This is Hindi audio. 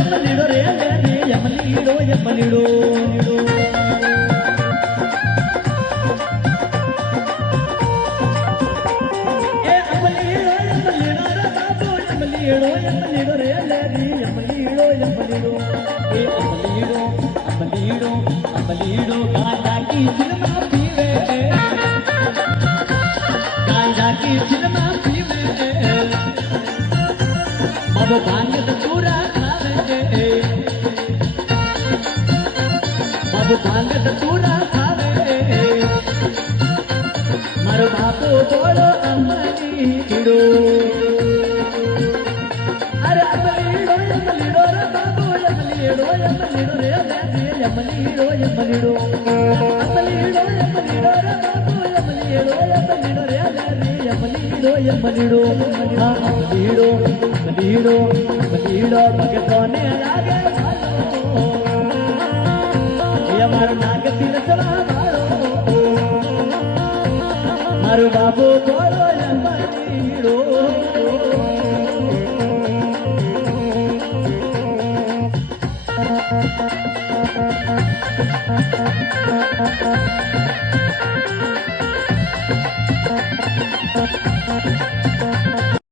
ಯಮಲಿಡೋ ರೇ ಯಮಲಿಡೋ ಯಮಲಿಡೋ ಏ ಅಮಲಿಡೋ ಯಮಲಿಡೋ ರ ಬಾಬು ಯಮಲಿಡೋ ಯಮಲಿಡೋ ರೇ ಯಮಲಿಡೋ ಯಮಲಿಡೋ ಏ ಅಮಲಿಡೋ ಅಮಲಿಡೋ ಅಮಲಿಡೋ ಗಾಂಜಾ की सिनेमा पीवे गांजा की सिनेमा पीवे बाबू भांग पूरा खावे बाबू भांग पूरा खावे मारो बापू बोलो अमलीडो अरे अमलीडो यमलीडो रे बाबू यमलीडो यमलीडो रे यमलीडो यमलीडो अमलीडो यमलीडो रे बाबू यमलीडो यमलीडो रे यमलीडो यमलीडो हाँ अमलीडो अमलीडो अमलीडो भगतोने लागे भालो ये मारो नाग तिरसवा भालो मारो बाबू बोलो यमलीडो